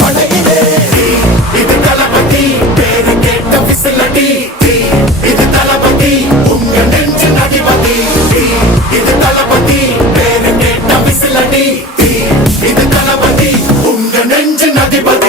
படையிலே இது தளபதி பேரு கேட்ட விசிலடி இது தளபதி உங்க நெஞ்சின் அதிபதி இது தளபதி பேரு கேட்ட விசிலடி இது தளபதி உங்க நெஞ்சின் அதிபதி